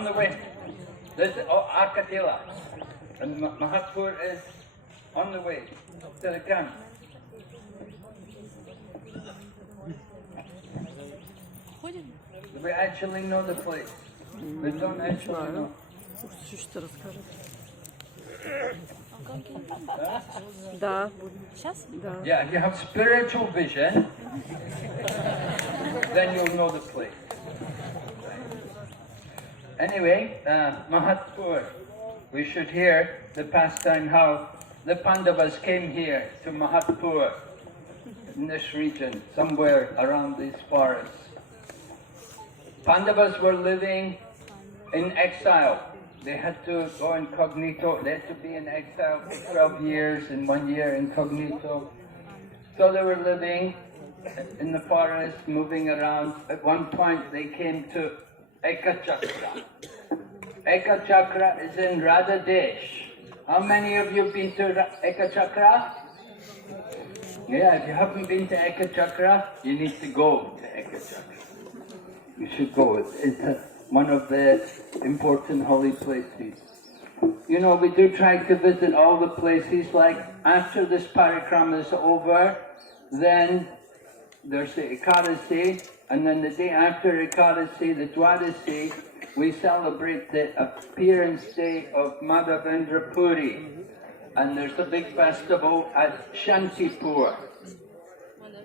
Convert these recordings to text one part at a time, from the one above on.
on the way. This is Arka-Tila. And Mahatpur is on the way to the camp. We actually know the place. We don't actually know. Да. Yeah, if you have spiritual vision, then you'll know the place. Anyway, Mahatpur, we should hear the pastime how the Pandavas came here to Mahatpur in this region, somewhere around these forests. Pandavas were living in exile. They had to go incognito. They had to be in exile for 12 years and 1 year incognito. So they were living in the forest, moving around. At one point they came to Arka-Tila. Arka-Tila is in Radhadesh. How many of you have been to Arka-Tila? Yeah, if you haven't been to Arka-Tila, you need to go to Arka-Tila. You should go. It's one of the important holy places. You know, we do try to visit all the places, like after this parikrama is over, then there's the Ekadasi, and then the day after Ekadasi, the Dwadasi, we celebrate the appearance day of Madhavendra Puri. And there's a big festival at Shantipur.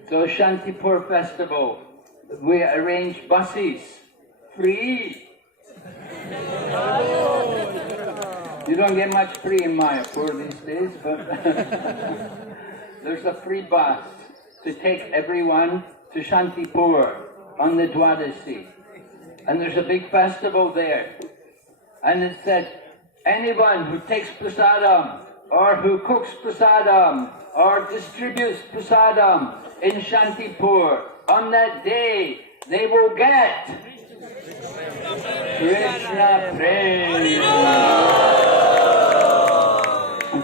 So Shantipur festival, we arrange buses, free. You don't get much free in Mayapur these days, but there's a free bus to take everyone to Shantipur on the Dwadasi. And there's a big festival there. And it said, anyone who takes prasadam, or who cooks prasadam, or distributes prasadam in Shantipur, on that day, they will get Krishna Prem.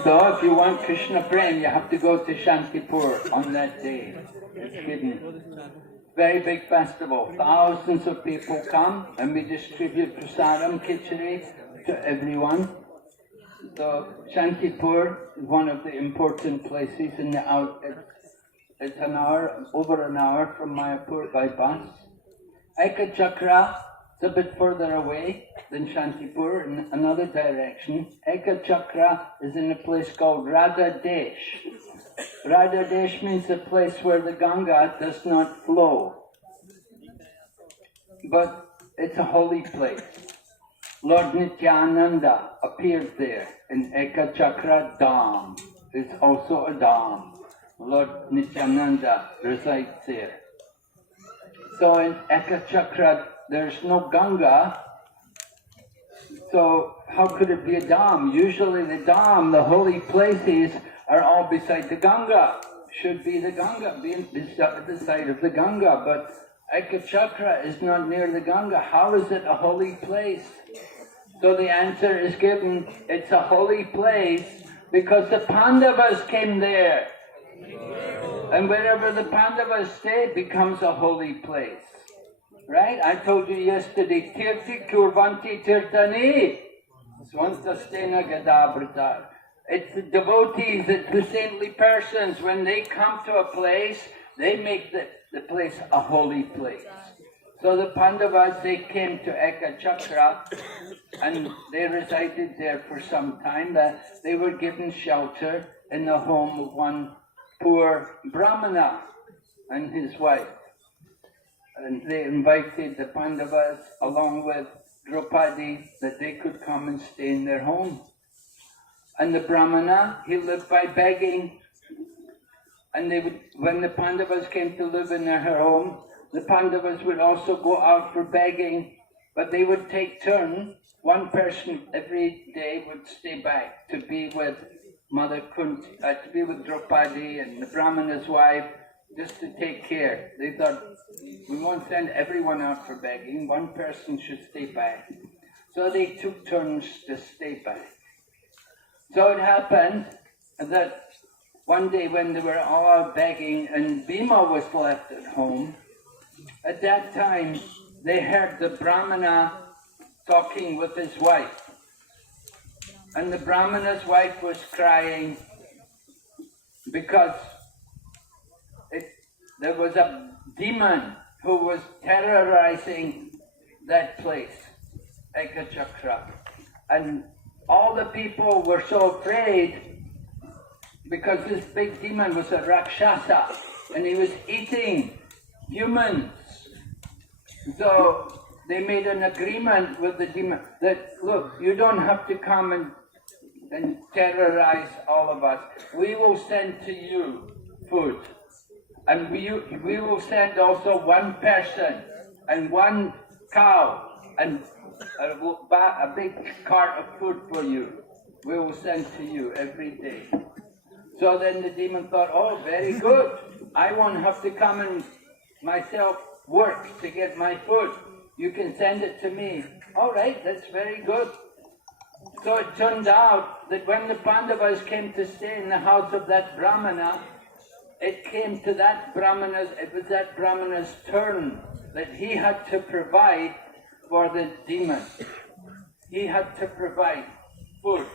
So if you want Krishna Prem, you have to go to Shantipur on that day. It's hidden. Very big festival. Thousands of people come and we distribute prasadam, khichdi to everyone. So Shantipur is one of the important places in the out. It's an hour, over an hour from Mayapur by bus. Arka-Tila is a bit further away than Shantipur in another direction. Arka-Tila is in a place called Radhadesh. Radhadesh means a place where the Ganga does not flow. But it's a holy place. Lord Nityananda appeared there in Arka-Tila Dham. It's also a Dham. Lord Nityananda resides there. So in Arka-Tila, there's no Ganga. So how could it be a Dham? Usually the Dham, the holy places, are all beside the Ganga. Should be the Ganga, be beside the side of the Ganga. But Arka-Tila is not near the Ganga. How is it a holy place? So the answer is given, it's a holy place because the Pandavas came there. And wherever the Pandavas stay becomes a holy place. Right? I told you yesterday, Tirti Kurvanti Tirtani. Swantastena Gadabrata. It's the devotees, it's the saintly persons. When they come to a place, they make the place a holy place. So the Pandavas, they came to Arka-Tila and they resided there for some time. They were given shelter in the home of one poor Brahmana and his wife. And they invited the Pandavas along with Draupadi that they could come and stay in their home. And the Brahmana, he lived by begging. And they would, when the Pandavas came to live in their home, the Pandavas would also go out for begging, but they would take turn. One person every day would stay back to be with Mother Kunti, to be with Draupadi and the Brahmana's wife, just to take care. They thought, we won't send everyone out for begging, one person should stay back. So they took turns to stay back. So it happened that one day when they were all out begging and Bhima was left at home, at that time they heard the Brahmana talking with his wife. And the Brahmana's wife was crying because there was a demon who was terrorizing that place, Arka-Chakra. And all the people were so afraid because this big demon was a Rakshasa and he was eating humans. So they made an agreement with the demon that, look, you don't have to come and terrorize all of us. We will send to you food. And we will send also one person and one cow and a big cart of food for you. We will send to you every day. So then the demon thought, oh, very good. I won't have to come and myself work to get my food. You can send it to me. All right, that's very good. So it turned out that when the Pandavas came to stay in the house of that Brahmana, it came to that Brahmana's turn that he had to provide for the demon. He had to provide food.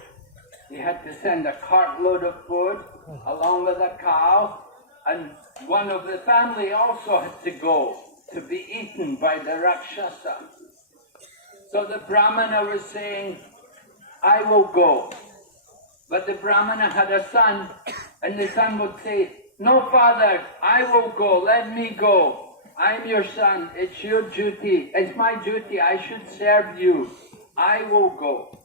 He had to send a cartload of food along with a cow, and one of the family also had to go to be eaten by the Rakshasa. So the Brahmana was saying, I will go. But the Brahmana had a son, and the son would say, no, father, I will go, let me go. I'm your son, it's your duty, it's my duty, I should serve you. I will go.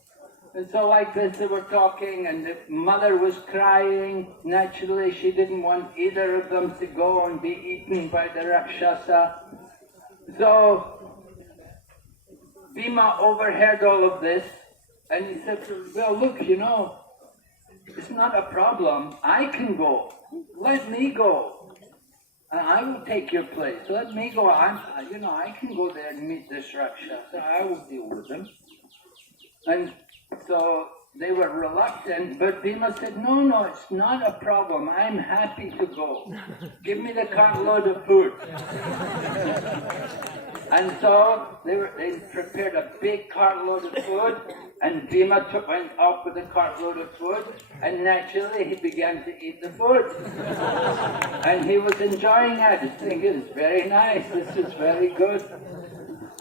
And so like this they were talking, and the mother was crying. Naturally she didn't want either of them to go and be eaten by the Rakshasa. So Bhima overheard all of this, and he said, well, look, you know, it's not a problem. I can go. Let me go. And I will take your place. Let me go. I can go there and meet this Rakshasa. I will deal with him. And so they were reluctant, but Bhima said, no, it's not a problem. I'm happy to go. Give me the cartload of food. And so they prepared a big cartload of food, and Bhima went off with a cartload of food, and naturally he began to eat the food. And he was enjoying it. He was thinking, it's very nice, this is very good.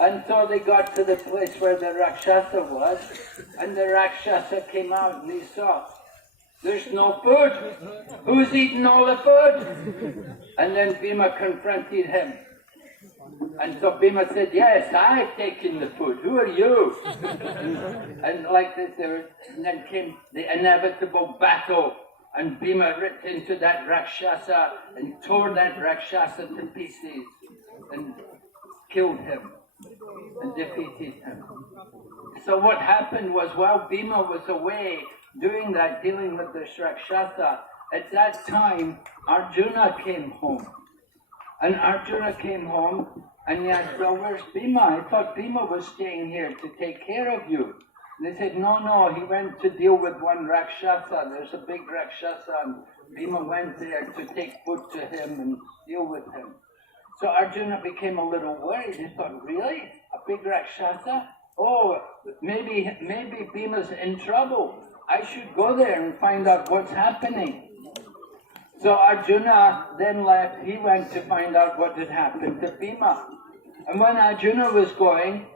And so they got to the place where the Rakshasa was, and the Rakshasa came out and he saw, there's no food. Who's eating all the food? And then Bhima confronted him. And so Bhima said, yes, I've taken the food. Who are you? And like this, and then came the inevitable battle. And Bhima ripped into that Rakshasa and tore that Rakshasa to pieces and killed him and defeated him. So what happened was, while Bhima was away doing that, dealing with the Rakshasa, at that time Arjuna came home. And Arjuna came home and he asked, well, where's Bhima? I thought Bhima was staying here to take care of you. And they said, no, he went to deal with one Rakshasa. There's a big Rakshasa, and Bhima went there to take food to him and deal with him. So Arjuna became a little worried. He thought, really? A big Rakshasa? Oh, maybe Bhima's in trouble. I should go there and find out what's happening. So Arjuna then left. He went to find out what had happened to Bhima. And when Arjuna was going,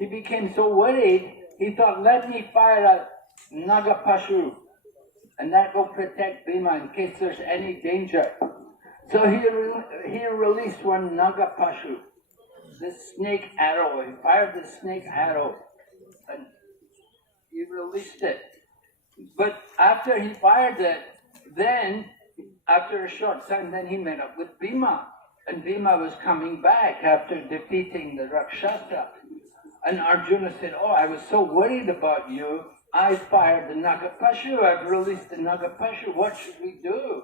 he became so worried, he thought, let me fire a Nagapashu, and that will protect Bhima in case there's any danger. So he released one Nagapashu, the snake arrow. He fired the snake arrow, and he released it. But after he fired it, then after a short time, then he met up with Bhima. And Bhima was coming back after defeating the Rakshasa. And Arjuna said, oh, I was so worried about you. I fired the Nagapashu. I've released the Nagapashu. What should we do?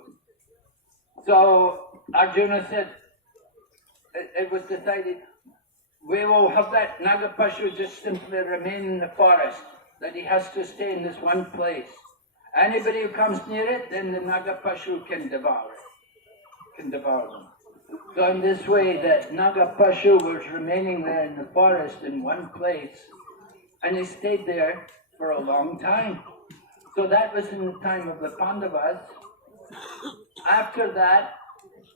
So Arjuna said, it was decided, we will have that Nagapashu just simply remain in the forest, that he has to stay in this one place. Anybody who comes near it, then the Nagapashu can devour them. So in this way, that Nagapashu was remaining there in the forest in one place. And they stayed there for a long time. So that was in the time of the Pandavas. After that,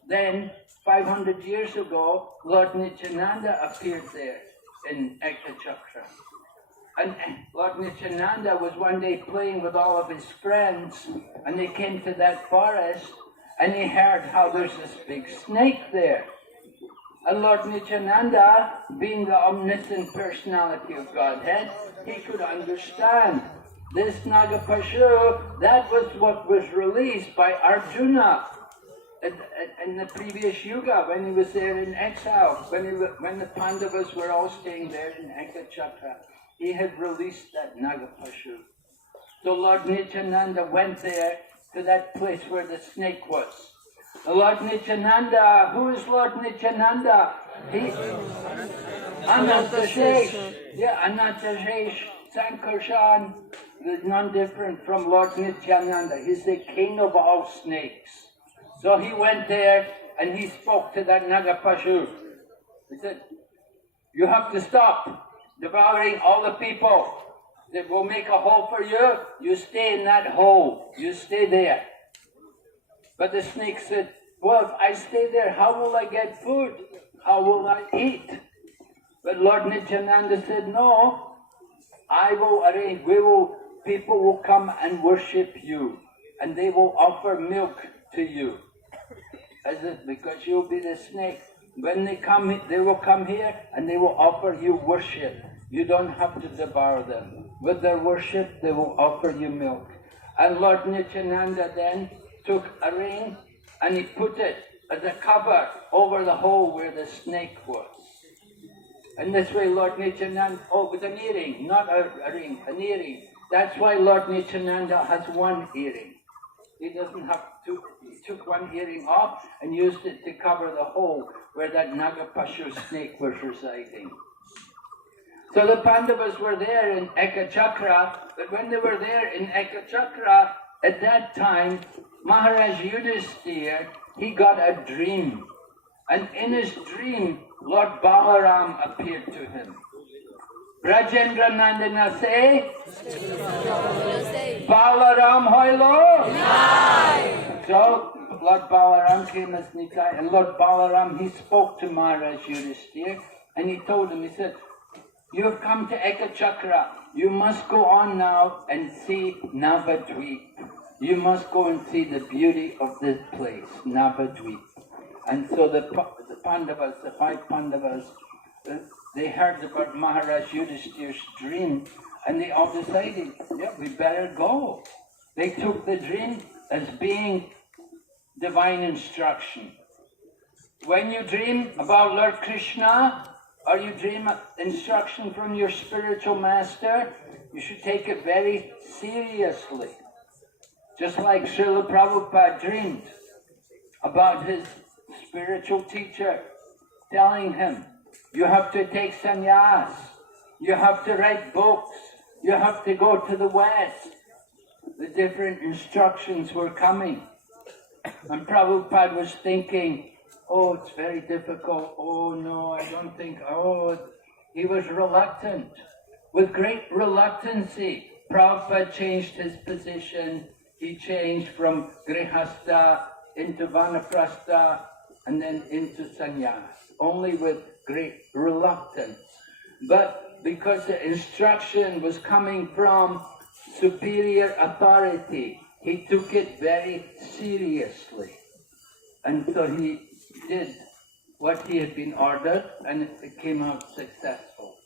then 500 years ago, Lord Nityananda appeared there in Arka-Tila. And Lord Nityananda was one day playing with all of his friends, and they came to that forest, and he heard how there's this big snake there. And Lord Nityananda, being the omniscient personality of Godhead, he could understand this Nagapashu. That was what was released by Arjuna in the previous yuga, when he was there in exile, when the Pandavas were all staying there in Arka-Tila. He had released that Nagapashu. So Lord Nityananda went there to that place where the snake was. Lord Nityananda, who is Lord Nityananda? He Anantashesh. Yeah, Anantashesh, Sankarshan, is none different from Lord Nityananda. He's the king of all snakes. So he went there and he spoke to that Nagapashu. He said, you have to stop devouring all the people. That will make a hole for you. You stay in that hole. You stay there. But the snake said, well, if I stay there, how will I get food? How will I eat? But Lord Nityananda said, no, I will arrange, people will come and worship you, and they will offer milk to you. As it, because you'll be the snake. When they come, they will come here and they will offer you worship. You don't have to devour them. With their worship, they will offer you milk. And Lord Nityananda then took a ring and he put it as a cover over the hole where the snake was. And this way Lord Nityananda, with an earring, not a ring, an earring. That's why Lord Nityananda has one earring. He doesn't have two. He took one earring off and used it to cover the hole where that Nagapashu snake was residing. So the Pandavas were there in Arka-Tila, but when they were there in Arka-Tila, at that time, Maharaj Yudhisthira, he got a dream. And in his dream, Lord Balaram appeared to him. Rajendra Nandana say, Balaram hoilo. So Lord Balaram came as Nitai, and Lord Balaram, he spoke to Maharaj Yudhisthira, and he told him, he said, you have come to Arka-Tila. You must go on now and see Navadvip. You must go and see the beauty of this place, Navadvip. And so the Pandavas, the 5 Pandavas, they heard about Maharaj Yudhisthira's dream, and they all decided, yeah, we better go. They took the dream as being divine instruction. When you dream about Lord Krishna, or you dream instruction from your spiritual master, you should take it very seriously. Just like Srila Prabhupada dreamed about his spiritual teacher telling him, you have to take sannyas, you have to write books, you have to go to the West. The different instructions were coming. And Prabhupada was thinking, oh, it's very difficult. Oh, no, I don't think. Oh, he was reluctant. With great reluctancy, Prabhupada changed his position. He changed from Grihastha into Vanaprastha and then into Sannyas, only with great reluctance. But because the instruction was coming from superior authority, he took it very seriously. And so he did what he had been ordered, and it came out successful.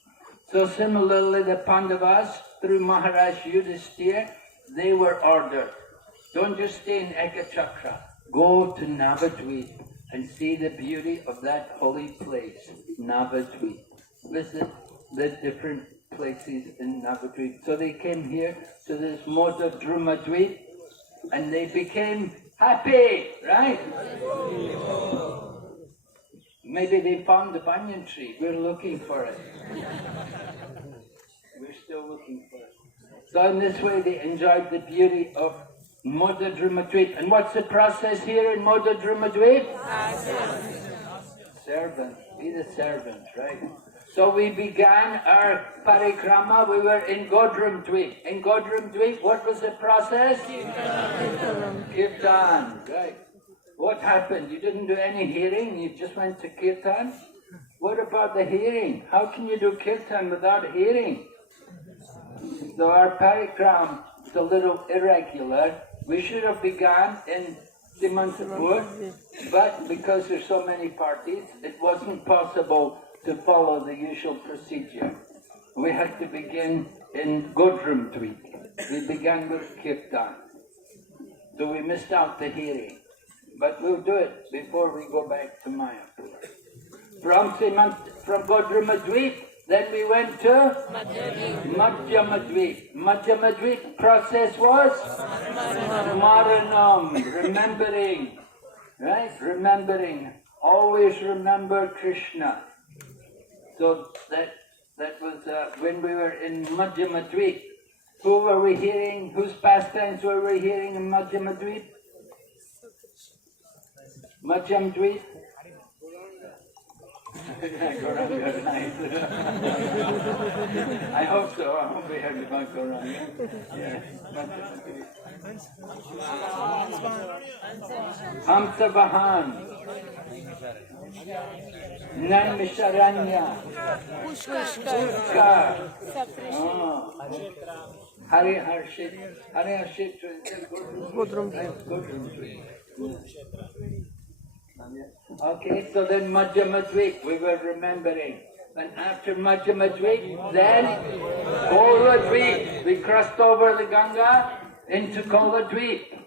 So similarly, the Pandavas, through Maharaj Yudhisthira, they were ordered. Don't just stay in Arka-Tila. Go to Navadvip and see the beauty of that holy place, Navadvip. Visit the different places in Navadvip. So they came here to this Moda Drumadvip, and they became happy, right? Maybe they found the banyan tree. We're looking for it. We're still looking for it. So in this way they enjoyed the beauty of Moda Drumadvip. And what's the process here in Moda Drumadvip? Servant. Be the servant, right? So we began our parikrama. We were in Godrum Dweep. In Godrum Dweep, what was the process? Kirtan. Right. What happened? You didn't do any hearing, you just went to Kirtan? What about the hearing? How can you do Kirtan without hearing? So our parikram is a little irregular. We should have begun in Simantapur, but because there's so many parties, it wasn't possible to follow the usual procedure. We had to begin in Godrum Dweep. We began with Kirtan. So we missed out the hearing. But we'll do it before we go back to Mayapur. From Godrum Dweep, then we went to Madhyama Dweep. Madhyama Dweep process was Smaranam, remembering. Right? Remembering. Always remember Krishna. So that was when we were in Madhyama Dweep. Who were we hearing? Whose pastimes were we hearing in Madhyama Dweep? Madhyam Dweep? I hope so. I hope we heard about Gauranga. Yes. Hamsa Vahan, Naimisharanya, Pushkar, Hari Harshit, Godrum Dweep. Okay, so then Madhyama Dweep, we were remembering. And after Madhyama Dweep, then Kola Dweep. We crossed over the Ganga into Kola Dweep,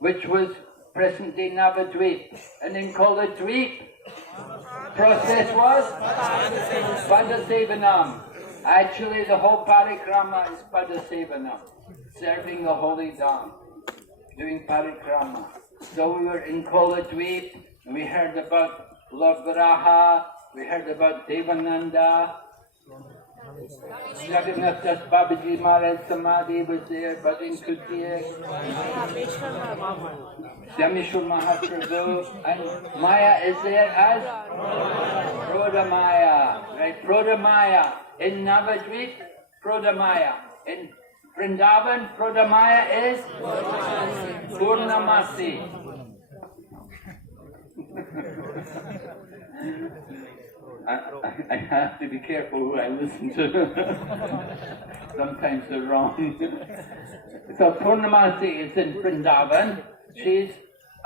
which was present-day Navadweep. And in Kola Dweep, process was Padasevanam. Actually, the whole parikrama is Padasevanam, serving the holy Dham, doing parikrama. So we were in Kola Dweep. We heard about Lord Varaha, we heard about Devananda, Jagannath Das Babaji Maharaj Samadhi was there, Bhadin Kutir, Syameshwar Mahaprabhu, and Maya is there as Prodha Maya, right? Prodha Maya. In Navadvip, Prodha Maya. In Vrindavan, Prodha Maya is Purnamasi. I have to be careful who I listen to. Sometimes they're wrong. So Purnamasi is in Vrindavan. She's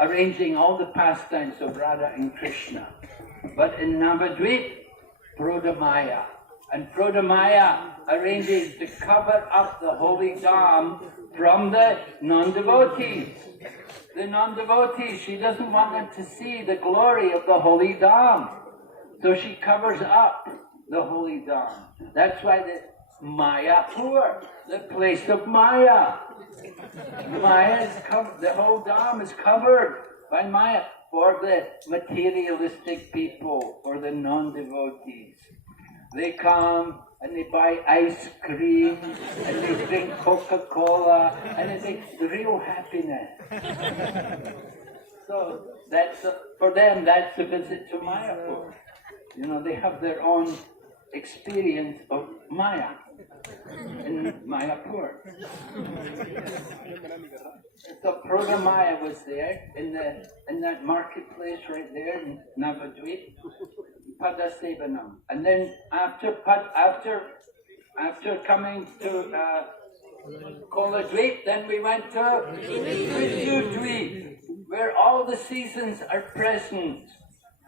arranging all the pastimes of Radha and Krishna. But in Navadvip, Prodhamaya. And Prodhamaya arranges to cover up the holy Dham from the non-devotees. The non-devotees, she doesn't want them to see the glory of the holy Dham. So she covers up the holy Dham. That's why the Mayapur, the place of Maya. Maya is covered, the whole Dham is covered by Maya for the materialistic people, for the non-devotees. They come and they buy ice cream and they drink Coca-Cola and they think real happiness. So that's for them. That's a visit to Mayapur. You know, they have their own experience of Maya in Mayapur. So Prodha Maya was there in that marketplace right there in Navadvip, Padasevanam. And then after coming to Koladvip, then we went to Vidudvip, where all the seasons are present.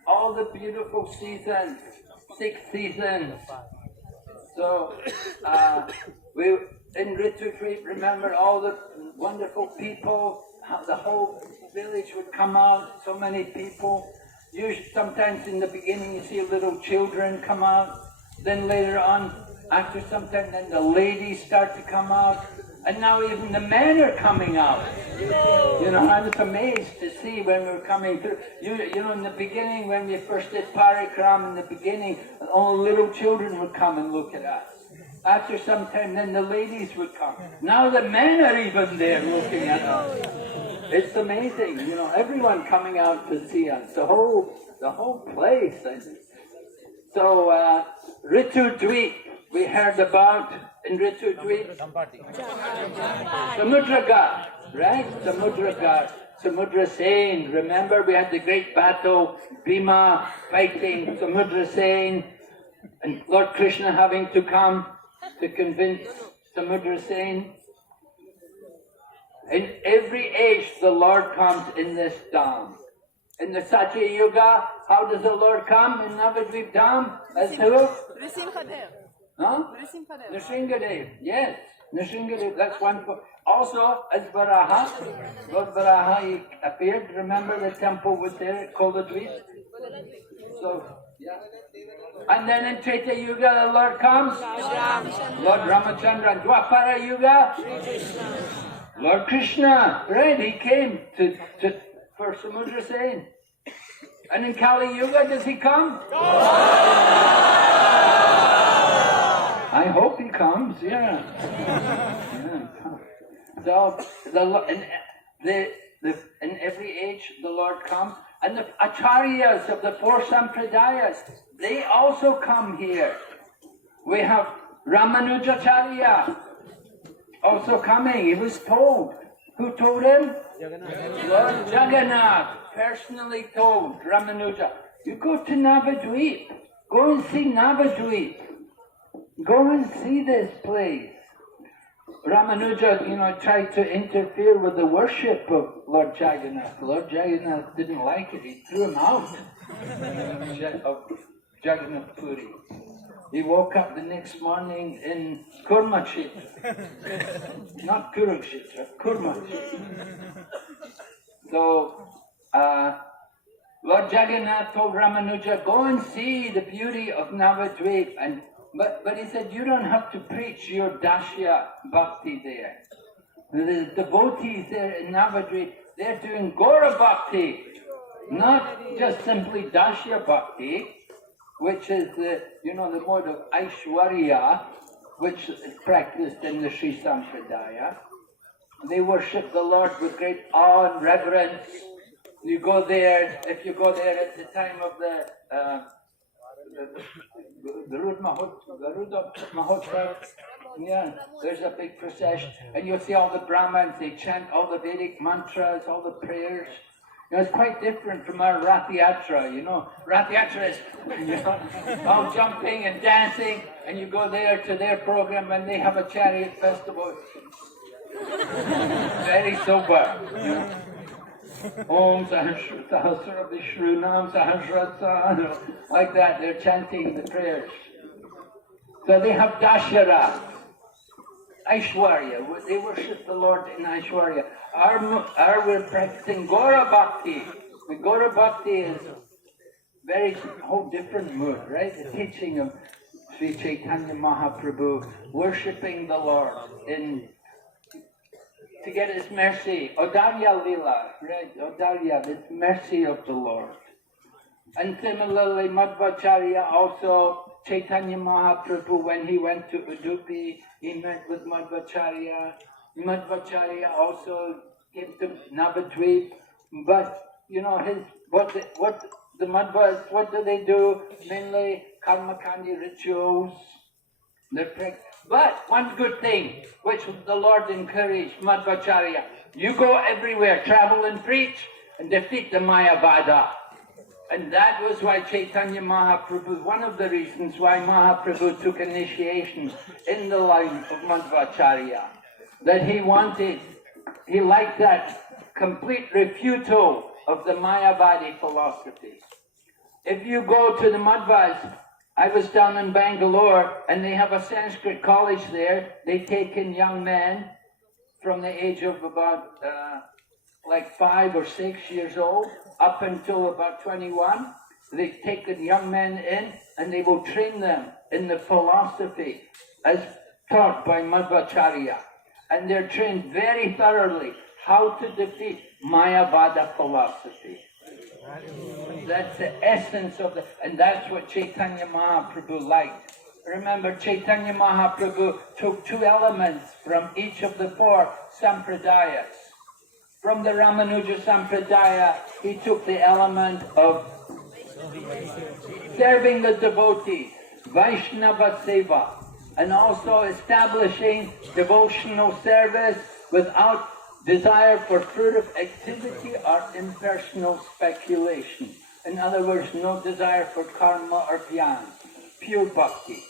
All the beautiful seasons, 6 seasons. So we in Ritudvip, remember all the wonderful people, how the whole village would come out, so many people. Usually, sometimes in the beginning you see little children come out, then later on, after some time, then the ladies start to come out, and now even the men are coming out. You know, I was amazed to see when we were coming through. You know, in the beginning, when we first did parikram, in the beginning, all little children would come and look at us. After some time, then the ladies would come. Now the men are even there looking at us. It's amazing, you know, everyone coming out to see us. The whole place. So, Ritu Dweep, we heard about in Ritu Dweep. Samudraghat, right? Samudraghat. Samudra Sen. Remember, we had the great battle, Bhima fighting Samudra Sen, and Lord Krishna having to come to convince Samudra Sen. In every age, the Lord comes in this Dham. In the Satya Yuga, how does the Lord come in Navadvip Dham? As who? Huh? Nrsimhadev, yes. Nrsimhadev, that's one. Also, as Varaha, Lord Varaha, he appeared. Remember the temple was there, Koladvip? So, yeah. And then in Treta Yuga, the Lord comes. Lord Ramachandra. In Dwapara Yuga, Lord Krishna. Right, he came for Samudra Sen. And in Kali Yuga, does he come? I hope he comes, yeah. So, in every age, the Lord comes. And the acharyas of the four sampradayas, they also come here. We have Ramanujacharya also coming. He was told. Who told him? Lord Jagannath personally told Ramanuja, you go to Navadvip. Go and see Navadvip. Go and see this place. Ramanuja, tried to interfere with the worship of Lord Jagannath. Lord Jagannath didn't like it. He threw him out of Jagannath Puri. He woke up the next morning in Kurmakshetra. Not Kurukshetra, Kurmakshetra. So, Lord Jagannath told Ramanuja, go and see the beauty of Navadvip. But he said, you don't have to preach your Dasya Bhakti there. The devotees there in Navadvip, they're doing Gora Bhakti, not just simply Dasya Bhakti, which is the mode of Aishwarya, which is practiced in the Sri Sampradaya. They worship the Lord with great awe and reverence. You go there, if you go there at the time of the Garuda Mahotsav, yeah, there's a big procession, and you'll see all the Brahmins, they chant all the Vedic mantras, all the prayers. It's quite different from our Rath Yatra, Rath Yatra is, all jumping and dancing, and you go there to their program and they have a chariot festival. Very sober, Om Sahasra Vishrunam Sahasrasa, like that, they're chanting the prayers. So they have Dashara, Aishwarya, they worship the Lord in Aishwarya. We're practicing Gora Bhakti. The Gora Bhakti is very whole different mood, right? The teaching of Sri Chaitanya Mahaprabhu, worshipping the Lord to get His mercy. Odarya Lila, right? Odarya, this mercy of the Lord. And similarly, Madhvacharya also, Chaitanya Mahaprabhu, when he went to Udupi, he met with Madhvacharya. Madhvacharya also came to Navadvip. But, what the Madhvas, what do they do? Mainly karmakandi rituals. But one good thing, which the Lord encouraged Madhvacharya, you go everywhere, travel and preach, and defeat the Mayavada. And that was why Chaitanya Mahaprabhu, one of the reasons why Mahaprabhu took initiation in the line of Madhvacharya, that he liked that complete refutal of the Mayavadi philosophy. If you go to the Madhvas, I was down in Bangalore, and they have a Sanskrit college there. They take in young men from the age of about 5 or 6 years old, up until about 21. They take the young men in, and they will train them in the philosophy as taught by Madhvacharya. And they're trained very thoroughly how to defeat Mayavada philosophy. That's the essence of and that's what Chaitanya Mahaprabhu liked. Remember, Chaitanya Mahaprabhu took 2 elements from each of the 4 sampradayas. From the Ramanuja Sampradaya, he took the element of serving the devotee, Vaishnava Seva, and also establishing devotional service without desire for fruitive activity or impersonal speculation. In other words, no desire for karma or jnana, pure bhakti.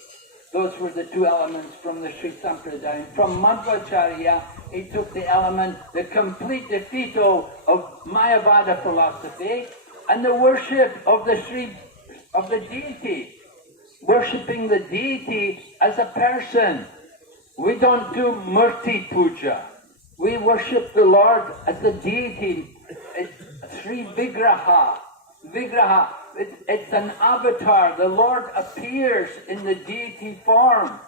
Those were the two elements from the Sri Sampradaya. From Madhvacharya, he took the element, the complete defeat of Mayavada philosophy and the worship of the deity, worshipping the deity as a person. We don't do Murti Puja. We worship the Lord as a deity. It's Sri Vigraha. Vigraha, it's an avatar. The Lord appears in the deity form.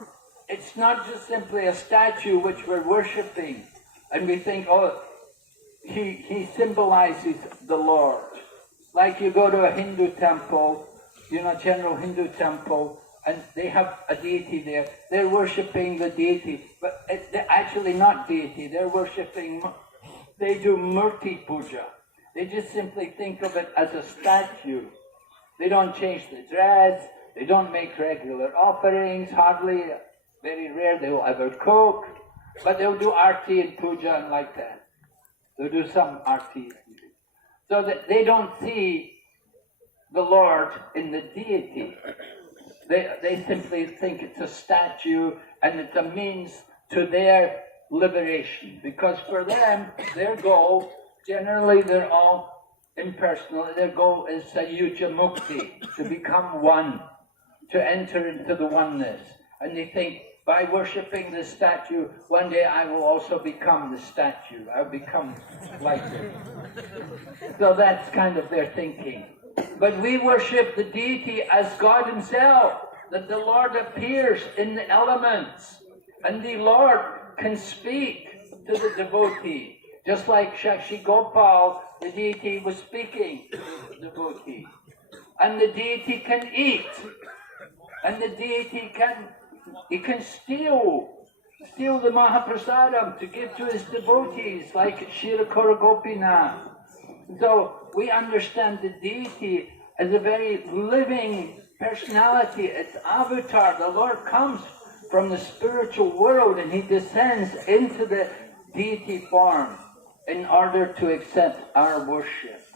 It's not just simply a statue which we're worshipping and we think, oh, he symbolizes the Lord. Like you go to a Hindu temple, general Hindu temple, and they have a deity there. They're worshipping the deity, but they're actually not deity. They're worshipping, they do Murti Puja. They just simply think of it as a statue. They don't change the dress, they don't make regular offerings, hardly, very rare they will ever cook, but they'll do arti and puja and like that. They'll do some arti. So that they don't see the Lord in the deity. They simply think it's a statue and it's a means to their liberation. Because for them, their goal, generally they're all impersonal, their goal is sayuja mukti, to become one, to enter into the oneness. And they think, by worshipping this statue, one day I will also become the statue. I'll become like it. So that's kind of their thinking. But we worship the deity as God himself, that the Lord appears in the elements, and the Lord can speak to the devotee. Just like Shakshi Gopal, the deity was speaking to the devotee. And the deity can eat. And the deity can steal the Mahaprasadam to give to his devotees, like Shirakura Gopinath. So we understand the deity as a very living personality. It's avatar. The Lord comes from the spiritual world and he descends into the deity form in order to accept our worship.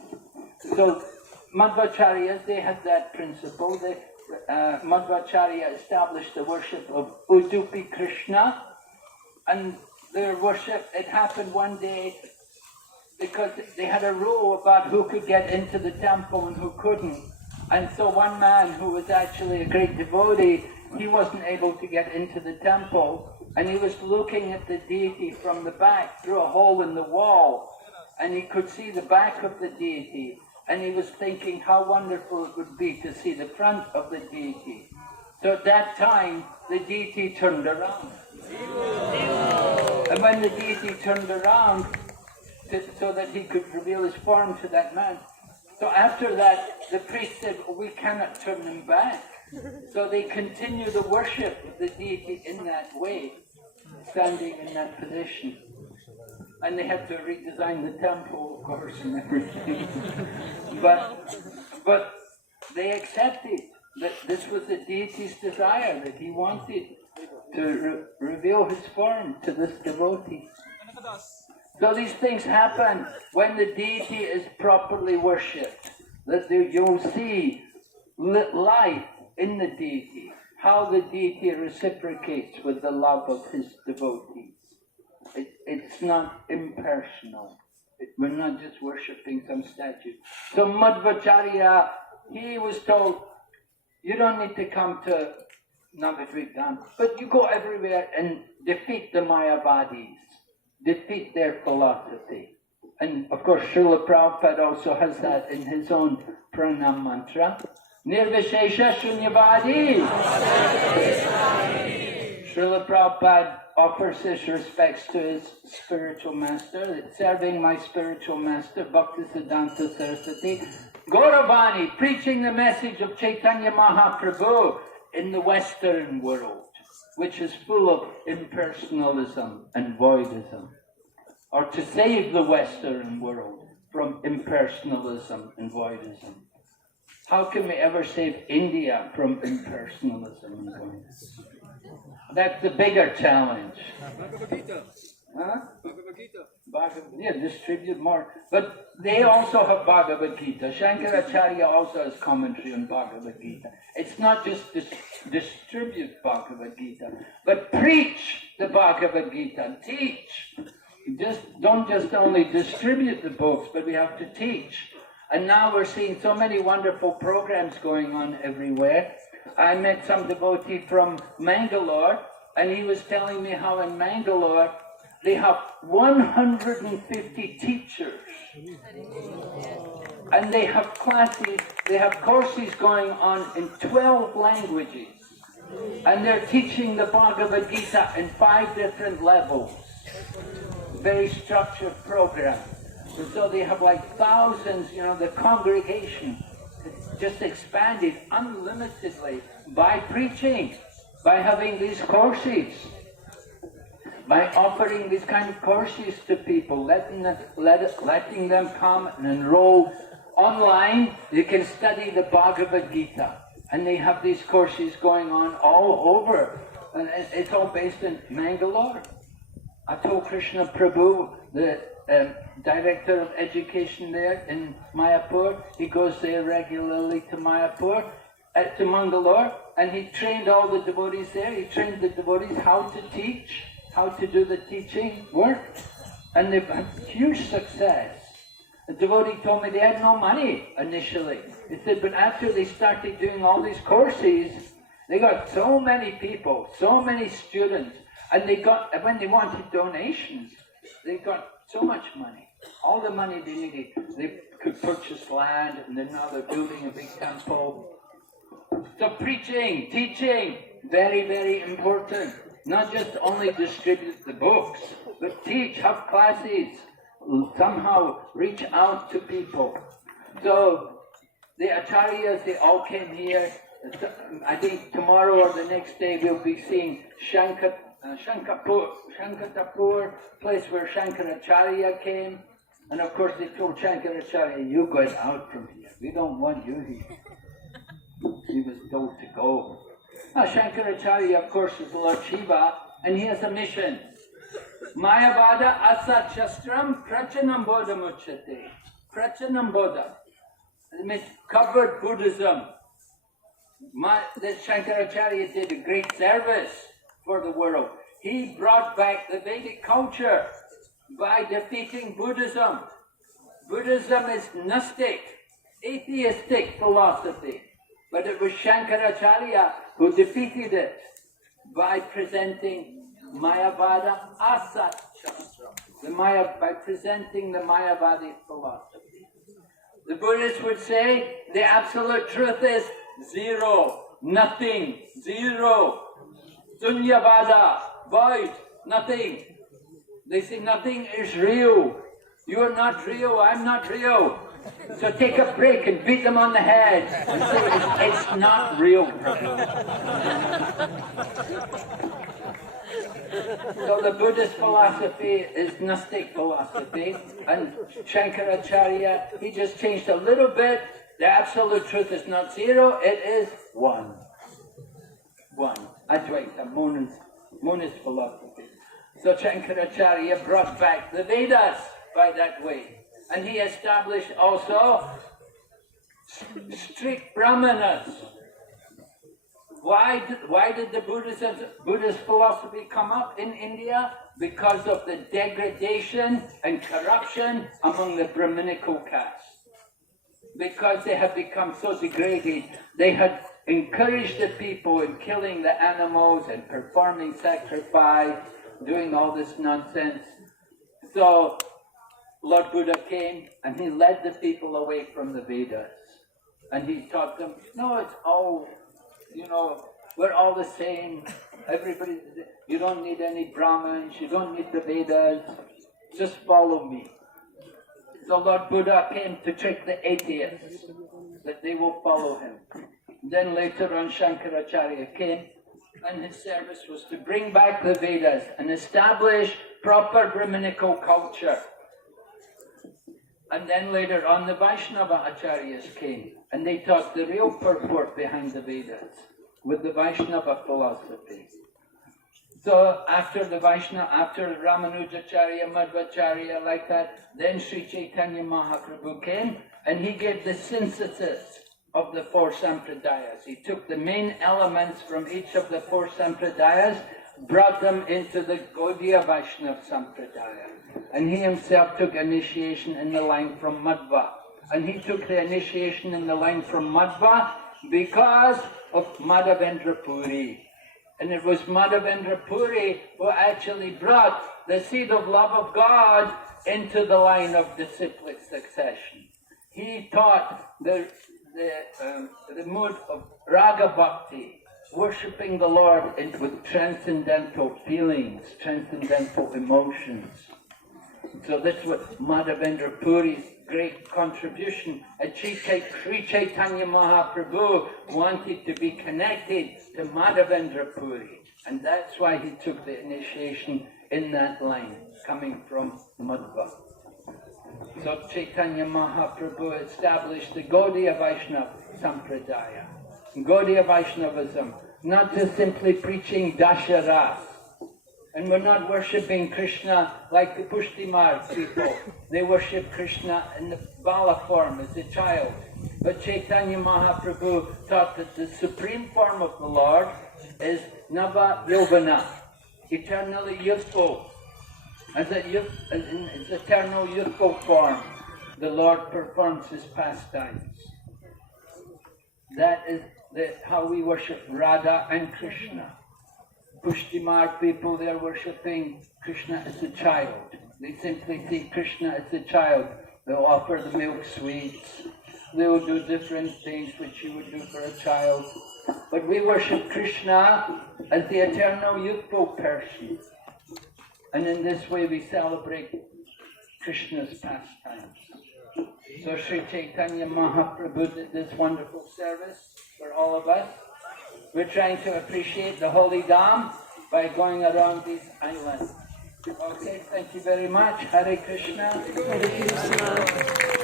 So Madhvacharyas, they had that principle. Madhvacharya established the worship of Udupi Krishna, and their worship, it happened one day because they had a rule about who could get into the temple and who couldn't. And so one man who was actually a great devotee, he wasn't able to get into the temple, and he was looking at the deity from the back through a hole in the wall, and he could see the back of the deity, and he was thinking how wonderful it would be to see the front of the deity. So at that time, the deity turned around. And when the deity turned around, so that he could reveal his form to that man, so after that, the priest said, we cannot turn him back. So they continue the worship of the deity in that way, standing in that position. And they had to redesign the temple, of course, and everything. but they accepted that this was the deity's desire, that he wanted to reveal his form to this devotee. So these things happen when the deity is properly worshipped. That you'll see life in the deity, how the deity reciprocates with the love of his devotees. It's not impersonal. We're not just worshipping some statue. So Madhvacharya, he was told, you don't need to come to Navadvipan, but you go everywhere and defeat the Mayavadis, defeat their philosophy. And of course, Srila Prabhupada also has that in his own pranam mantra. Nirvishesha Shunyavadi. Srila Prabhupada offers his respects to his spiritual master, serving my spiritual master, Bhaktisiddhanta Saraswati, Gauravani, preaching the message of Chaitanya Mahaprabhu in the Western world, which is full of impersonalism and voidism, or to save the Western world from impersonalism and voidism. How can we ever save India from impersonalism? That's the bigger challenge. Huh? Yeah, distribute more. But they also have Bhagavad Gita. Shankaracharya also has commentary on Bhagavad Gita. It's not just distribute Bhagavad Gita, but preach the Bhagavad Gita. Teach. Don't just only distribute the books, but we have to teach. And now we're seeing so many wonderful programs going on everywhere. I met some devotee from Mangalore, and he was telling me how in Mangalore they have 150 teachers. And they have classes, they have courses going on in 12 languages. And they're teaching the Bhagavad Gita in 5 different levels. Very structured program. And so they have like thousands, the congregation just expanded unlimitedly by preaching, by having these courses, by offering these kind of courses to people, letting them come and enroll online. You can study the Bhagavad Gita, and they have these courses going on all over, and it's all based in Mangalore. I told Krishna Prabhu, the director of education there in Mayapur, he goes there regularly to Mayapur, to Mangalore, and he trained all the devotees there. He trained the devotees how to teach, how to do the teaching work, and they've had huge success. The devotee told me they had no money initially. He said, but after they started doing all these courses, they got so many people, so many students, and they got, when they wanted donations, they got so much money. All the money they needed. They could purchase land, and then now they're building a big temple. So preaching, teaching, very, very important. Not just only distribute the books, but teach, have classes, somehow reach out to people. So the acharyas, they all came here. I think tomorrow or the next day we'll be seeing Shankatapur, place where Shankaracharya came. And of course they told Shankaracharya, you get out from here. We don't want you here. He was told to go. Now Shankaracharya, of course, is Lord Shiva, and he has a mission. Mayavada asat shastram prachanam bodham uchate. Prachanam bodham. It means covered Buddhism. This Shankaracharya did a great service for the world. He brought back the Vedic culture by defeating Buddhism. Buddhism is Gnostic, atheistic philosophy. But it was Shankaracharya who defeated it by presenting Mayavada Asat Shastra, by presenting the Mayavadi philosophy. The Buddhists would say the absolute truth is zero, nothing, zero. Sunyavada, void, nothing. They say nothing is real. You are not real, I'm not real. So take a break and beat them on the head and say it's not real. So the Buddhist philosophy is Gnostic philosophy, and Shankaracharya, he just changed a little bit. The absolute truth is not zero, it is one. One. Advaita, monist philosophy. So Shankaracharya brought back the Vedas by that way. And he established also strict brahmanas. Why did the Buddhist philosophy come up in India? Because of the degradation and corruption among the Brahminical caste. Because they had become so degraded, they had encouraged the people in killing the animals and performing sacrifice, doing all this nonsense. So Lord Buddha came and he led the people away from the Vedas. And he taught them, no, it's all, we're all the same. Everybody, you don't need any Brahmins, you don't need the Vedas, just follow me. So Lord Buddha came to trick the atheists, that they will follow him. Then later on Shankaracharya came, and his service was to bring back the Vedas and establish proper Brahminical culture. And then later on the Vaishnava Acharyas came and they taught the real purport behind the Vedas with the Vaishnava philosophy. So after the Vaishnava, after Ramanujacharya, Madhvacharya, like that, then Sri Chaitanya Mahaprabhu came and he gave the synthesis of the four sampradayas. He took the main elements from each of the four sampradayas, brought them into the Gaudiya Vaishnava Sampradaya. And he himself took initiation in the line from Madhva. And he took the initiation in the line from Madhva because of Madhavendra Puri. And it was Madhavendra Puri who actually brought the seed of love of God into the line of disciplic succession. He taught the mood of Raga Bhakti, worshipping the Lord with transcendental feelings, transcendental emotions. So that's what Madhavendra Puri's great contribution. Sri Chaitanya Mahaprabhu wanted to be connected to Madhavendra Puri. And that's why he took the initiation in that line, coming from Madhva. So Chaitanya Mahaprabhu established the Gaudiya Vaishnava Sampradaya. Gaudiya Vaishnavism, not just simply preaching Dasharas. And we're not worshipping Krishna like the Pushtimar people. They worship Krishna in the Bala form as a child. But Chaitanya Mahaprabhu taught that the supreme form of the Lord is Nava Yovana, eternally youthful. As in its eternal youthful form, the Lord performs his pastimes. That is how we worship Radha and Krishna. Pushtimar people, they're worshipping Krishna as a child. They simply see Krishna as a child. They'll offer the milk sweets. They will do different things which you would do for a child. But we worship Krishna as the eternal youthful person. And in this way we celebrate Krishna's pastimes. So Sri Chaitanya Mahaprabhu did this wonderful service for all of us. We're trying to appreciate the holy Dham by going around these islands. Okay, thank you very much. Hare Krishna. Hare Krishna.